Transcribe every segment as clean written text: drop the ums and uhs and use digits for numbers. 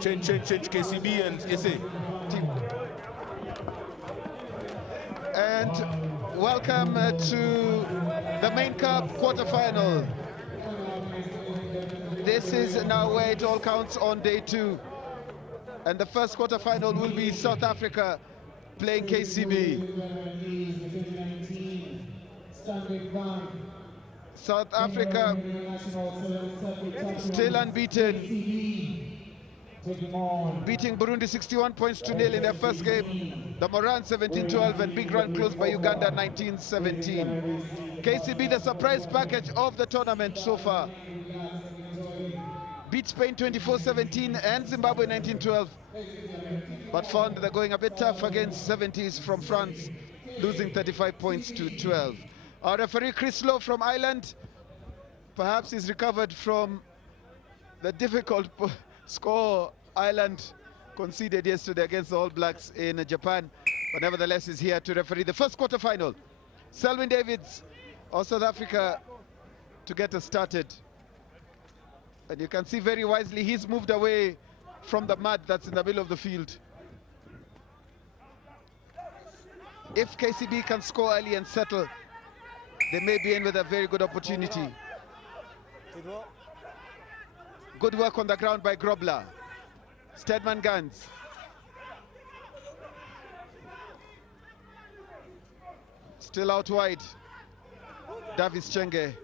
Change KCB and SA. And welcome to the main cup quarterfinal. This is now where it all counts on day 2. And the first quarterfinal will be South Africa playing KCB. South Africa still unbeaten, beating Burundi 61 points to 0 in their first game. The Moran 17-12 and big run closed by Uganda 19-17. KCB, the surprise package of the tournament so far. Beat Spain 24-17 and Zimbabwe 19-12, but found they're going a bit tough against 70s from France, losing 35 points to 12. Our referee Chris Lowe from Ireland, perhaps he's recovered from the difficult score Ireland conceded yesterday against the All Blacks in Japan, but nevertheless is here to referee the first quarterfinal. Selwyn Davids of South Africa to get us started. And you can see very wisely he's moved away from the mud that's in the middle of the field. If KCB can score early and settle, they may be in with a very good opportunity. Good work on the ground by Grobler. Stedman Gans. Still out wide. Davis Chenge.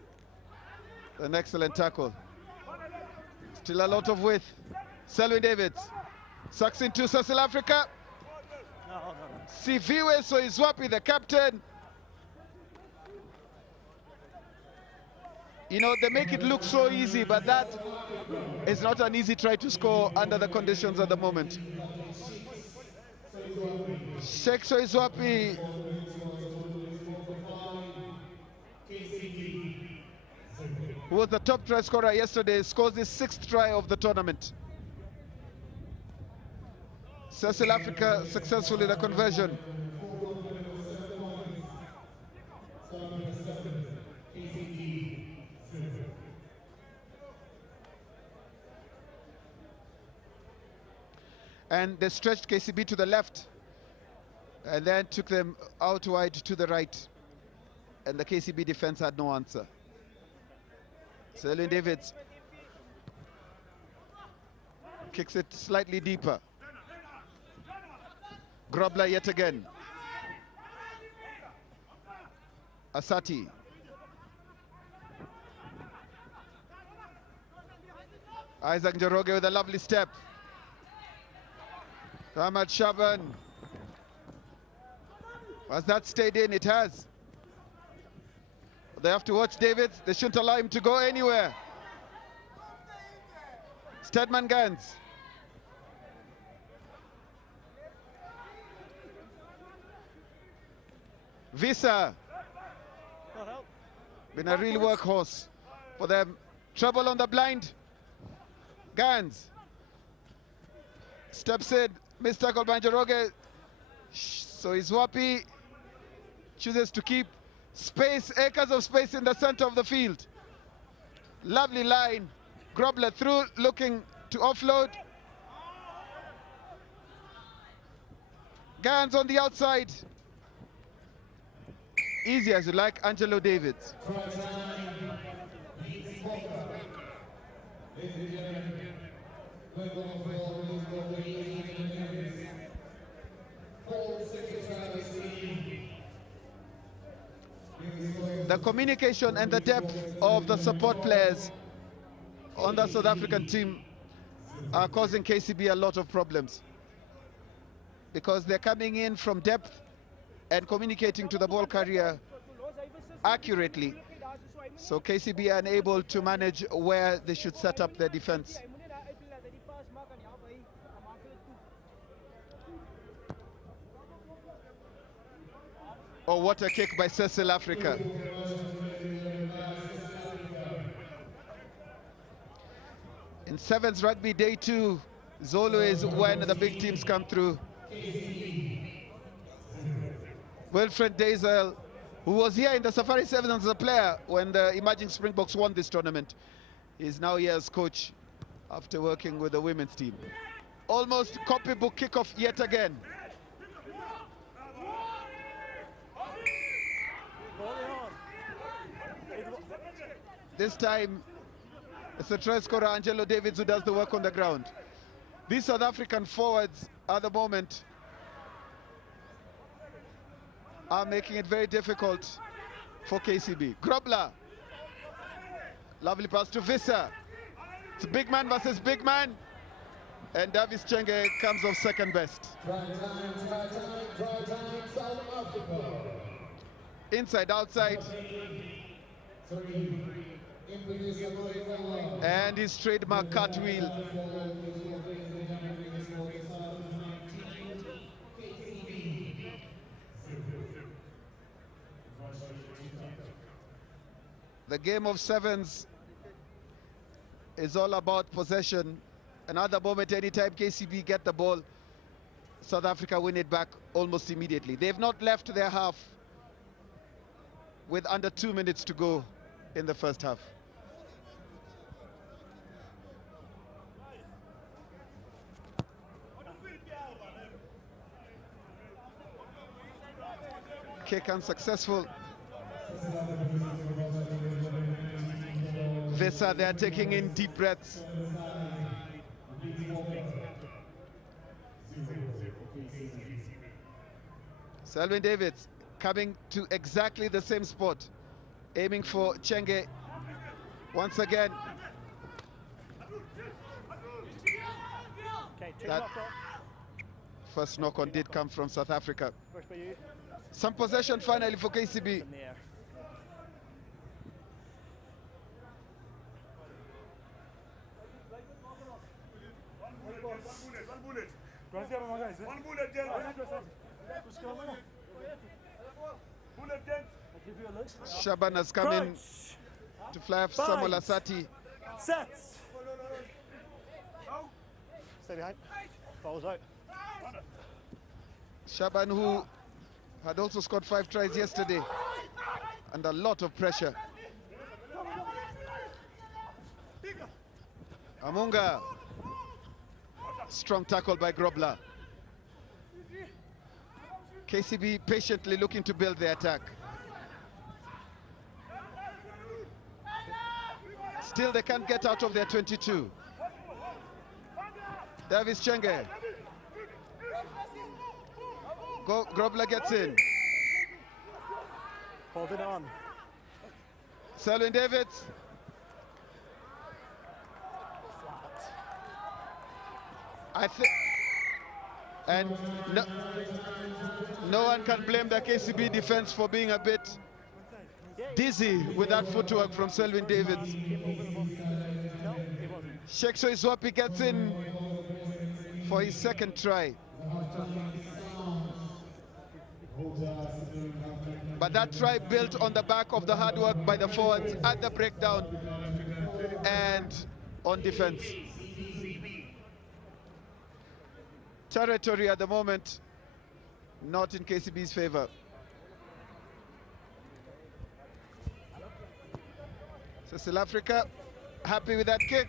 An excellent tackle. Still a lot of width. Selwyn Davids. Sucks into South Africa. Siviwe Soizwapi, the captain. You know, they make it look so easy, but that is not an easy try to score under the conditions at the moment. Sheikh Soizwapi. Who was the top try scorer yesterday, scores his 6th try of the tournament. South Africa successful in the conversion. And they stretched KCB to the left and then took them out wide to the right. And the KCB defense had no answer. Selwyn Davids kicks it slightly deeper. Grobler yet again. Asati. Isaac Njoroge with a lovely step. Ahmad Shaban. Has that stayed in? It has. They have to watch Davids. They shouldn't allow him to go anywhere. Stedman Gans. Visa. Been a real workhorse for them. Trouble on the blind. Gans. Steps in. Missed tackle by Njoroge. So Izwapi chooses to keep space, acres of space in the center of the field. Lovely line. Grobler through, looking to offload. Gans on the outside. Easy as you like, Angelo Davids. The communication and the depth of the support players on the South African team are causing KCB a lot of problems, because they're coming in from depth and communicating to the ball carrier accurately. So KCB are unable to manage where they should set up their defense. Oh, what a kick by South Africa. In Sevens Rugby Day 2 is always when the big teams come through. Wilfred Dazel, who was here in the Safari7s as a player when the Emerging Springboks won this tournament, is now here as coach after working with the women's team. almost copybook kickoff yet again. This time, it's the try scorer Angelo Davids who does the work on the ground. These South African forwards at the moment are making it very difficult for KCB. Grobler. Lovely pass to Visser. It's big man versus big man. And Davis Chenge comes off second best. Inside, outside. And his trademark cartwheel. The game of sevens is all about possession. Another moment, anytime KCB get the ball, South Africa win it back almost immediately. They've not left their half with under 2 minutes to go in the first half. Kick unsuccessful. Visser, they're taking in deep breaths. Selwyn Davids coming to exactly the same spot, aiming for Chenge once again. That first knock-on did come from South Africa. Some possession finally for KCB. One bullet, Shaban has come in to fly off Samuel Asati. Sets. Stay behind. Ball's out. Shaban, who had also scored 5 tries yesterday, under a lot of pressure. Amunga. Strong tackle by Grobler. KCB patiently looking to build the attack. Still they can't get out of their 22. Davis Chenge. Grobler gets in. Hold it on. Selwyn Davids. I think, and no one can blame the KCB defense for being a bit dizzy with that footwork from Selwyn Davids. Shekso Iswapi gets in for his second try. But that try built on the back of the hard work by the forwards at the breakdown and on defense. Territory at the moment not in KCB's favor. So South Africa happy with that kick.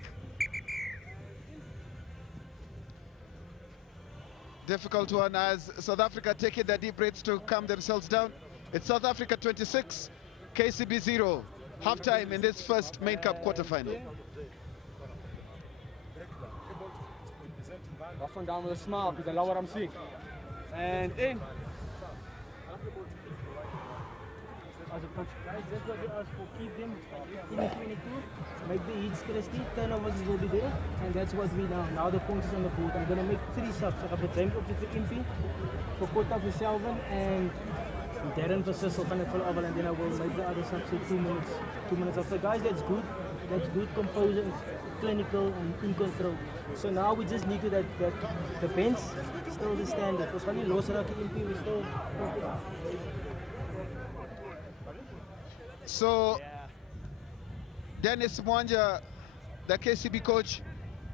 Difficult one as South Africa taking their deep breaths to calm themselves down. It's South Africa 26, KCB 0. Halftime in this first main cup quarterfinal. Off and down with a smile because I love what I'm seeing. And in. As a coach, guys, that's what we asked for. Keep them in the 22. Make the hits crazy. Turnovers will be there. And that's what we now. Now the points is on the board. I'm going to make 3 subs. I have a time op the Impie. For Kota for Selvin and Darren for Sissel van het Oval. And then I will make the other subs in 2 minutes. 2 minutes after. Guys, that's good. That's good composure, clinical and in control. So now we just need to that the bench still the standard. Ons gaan nie los raak die MP, we still. So Dennis Mwanja, the KCB coach,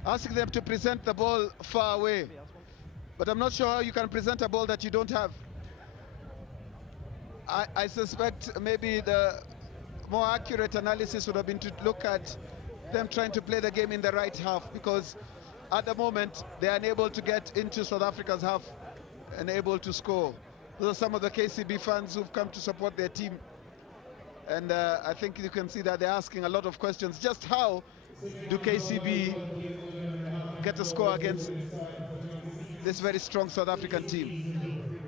asking them to present the ball far away. But I'm not sure how you can present a ball that you don't have. I suspect maybe the more accurate analysis would have been to look at them trying to play the game in the right half, because at the moment, they are unable to get into South Africa's half and able to score. Those are some of the KCB fans who've come to support their team. And I think you can see that they're asking a lot of questions. Just how do KCB get a score against this very strong South African team?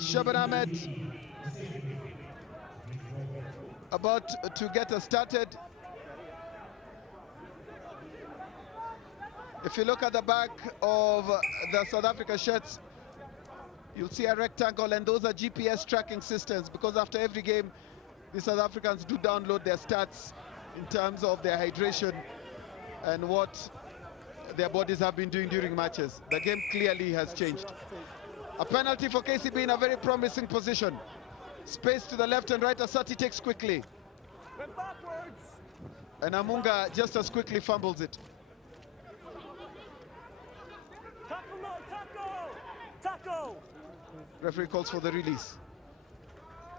Shaban Ahmed about to get us started. If you look at the back of the South Africa shirts, you'll see a rectangle, and those are GPS tracking systems, because after every game, the South Africans do download their stats in terms of their hydration and what their bodies have been doing during matches. The game clearly has changed. A penalty for KCB in a very promising position. Space to the left and right, Asati takes quickly. And Amunga just as quickly fumbles it. Tackle! Referee calls for the release.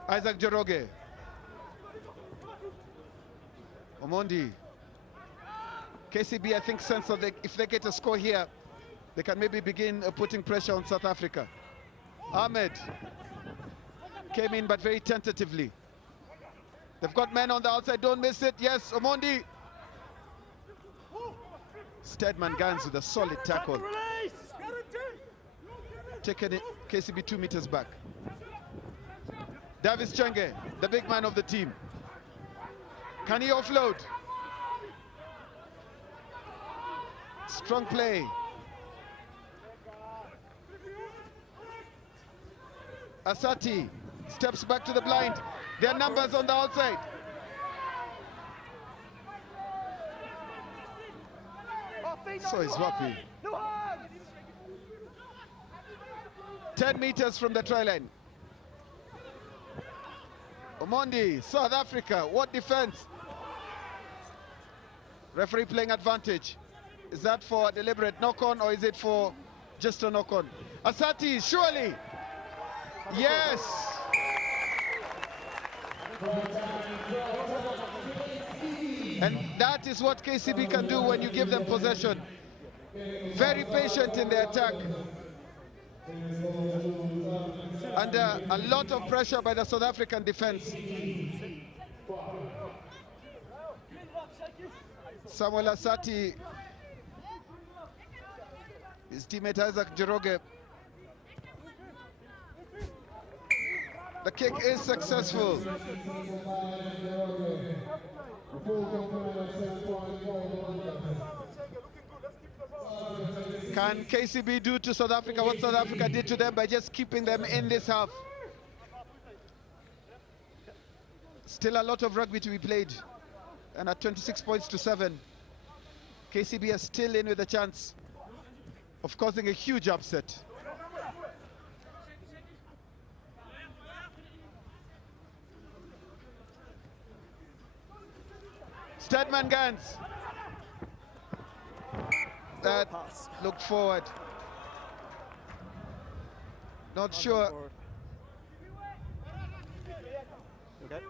Isaac Joroge. Omondi. KCB, I think, sense that if they get a score here, they can maybe begin putting pressure on South Africa. Ahmed came in, but very tentatively. They've got men on the outside, don't miss it. Yes, Omondi. Stedman Gans with a solid tackle. Taking it, KCB 2 meters back. Davis Chenge, the big man of the team. Can he offload? Strong play. Asati steps back to the blind. There are numbers on the outside. So is Wapi. 10 meters from the try line. Omondi, South Africa, what defense? Referee playing advantage. Is that for a deliberate knock-on, or is it for just a knock-on? Asati, surely. Yes. And that is what KCB can do when you give them possession. Very patient in the attack. Under a lot of pressure by the South African defense. Samuel Asati, his teammate Isaac Joroge. The kick is successful. Can KCB do to South Africa what South Africa did to them by just keeping them in this half? Still a lot of rugby to be played. And at 26 points to 7, KCB is still in with a chance of causing a huge upset. Stedman Gans. That looked forward. Not sure. Okay.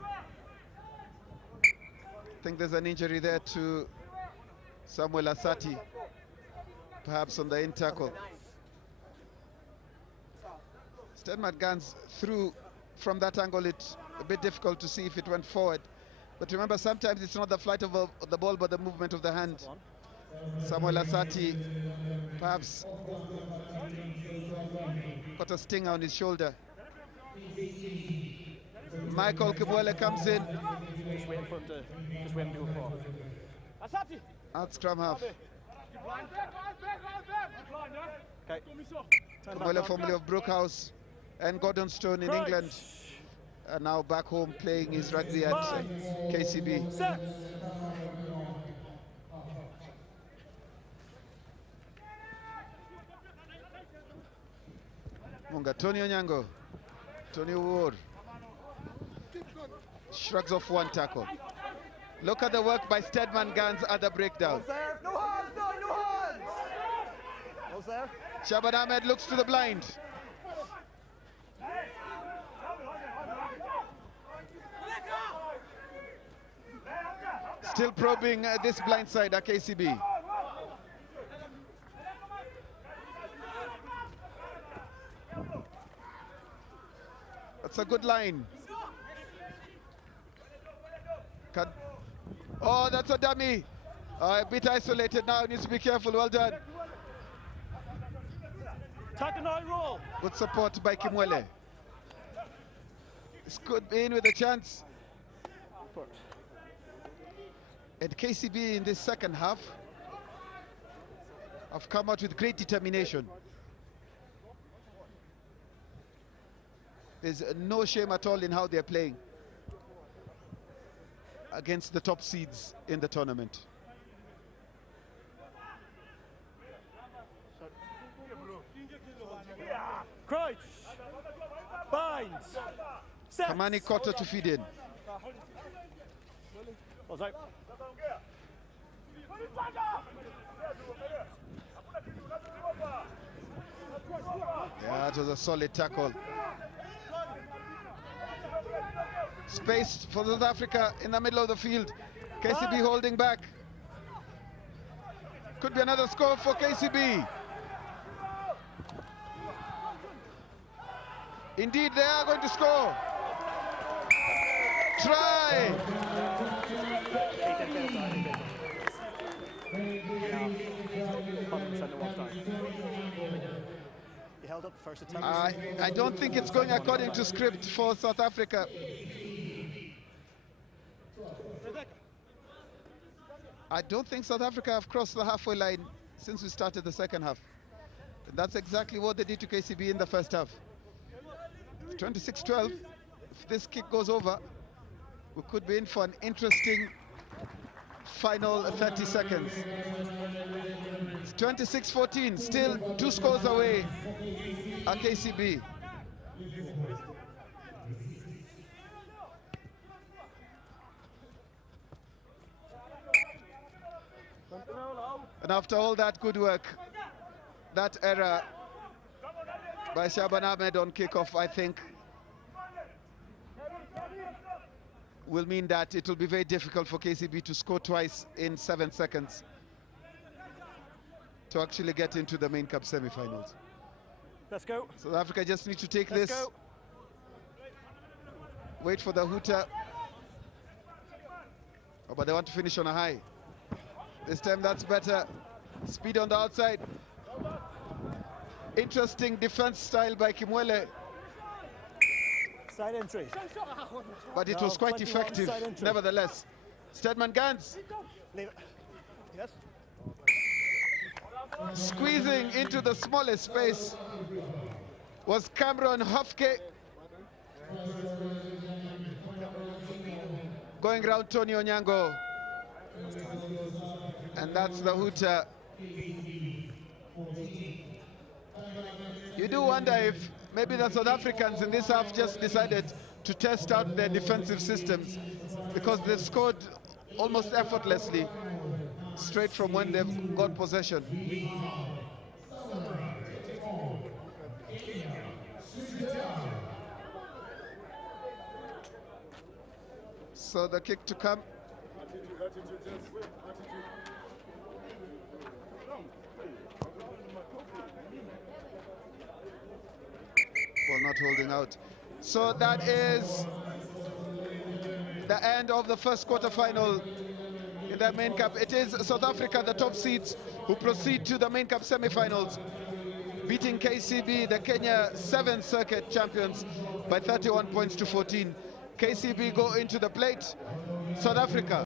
I think there's an injury there to Samuel Asati, perhaps on the in tackle. Stedman Gans threw from that angle. It's a bit difficult to see if it went forward. But remember, sometimes it's not the flight of the ball, but the movement of the hand. Samuel Asati perhaps got a stinger on his shoulder. Michael Kibwele comes in. Just waiting for him to go forward. Out scrum half. Okay. Kibwele, formerly of Brookhouse and Gordonstone in England, are now back home playing his rugby at KCB. Set. Munga, Tony Onyango, Tony Ward shrugs off one tackle. Look at the work by Stedman Gans at the breakdown. There. No hands, no hands. What's there? Shaban Ahmed looks to the blind. Still probing this blind side at KCB. That's a good line. Oh, that's a dummy. A bit isolated now, needs to be careful. Well done. Roll. Good support by Kimwele. This could be in with a chance. And KCB in this second half have come out with great determination. There's no shame at all in how they're playing against the top seeds in the tournament. Crouch. Binds. Kamani Kotta to feed in. Yeah, it was a solid tackle. Space for South Africa in the middle of the field. KCB holding back. Could be another score for KCB. Indeed, they are going to score. Try. I don't think it's going according to script for South Africa. I don't think South Africa have crossed the halfway line since we started the second half. And that's exactly what they did to KCB in the first half. 26-12. If this kick goes over, we could be in for an interesting final 30 seconds. It's 26-14, still 2 scores away at KCB. And after all that good work, that error by Shaban Ahmed on kickoff, I think, will mean that it will be very difficult for KCB to score twice in 7 seconds to actually get into the main cup semi-finals. Let's go. South Africa just need to take Let's this. Go. Wait for the hooter. Oh, but they want to finish on a high. This time that's better. Speed on the outside. Interesting defense style by Kimwele. Side entry. But it was quite effective, nevertheless. Stedman Gans. Leave it. Yes. Squeezing into the smallest space was Cameron Hofke. Going round Tony Onyango. And that's the hooter. You do wonder if maybe the South Africans in this half just decided to test out their defensive systems, because they've scored almost effortlessly straight from when they've got possession. So the kick to come. Well, not holding out. So that is the end of the first quarterfinal in the main cup. It is South Africa, the top seeds, who proceed to the main cup semi-finals, beating KCB, the Kenya 7th circuit champions, by 31 points to 14. KCB go into the plate. South Africa